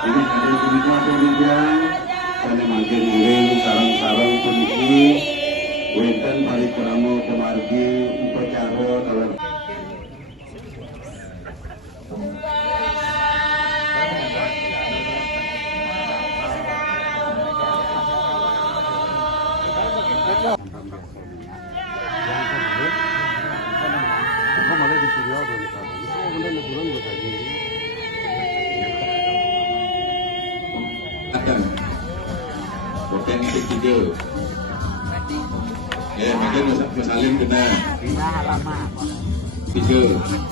Ini ada punika punikan sana magen-magen sarang-sarang puniki wonten parikrama kemargi upacara dalam bukan ketiga ya mungkin Mas Salim kena 3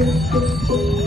Thank you.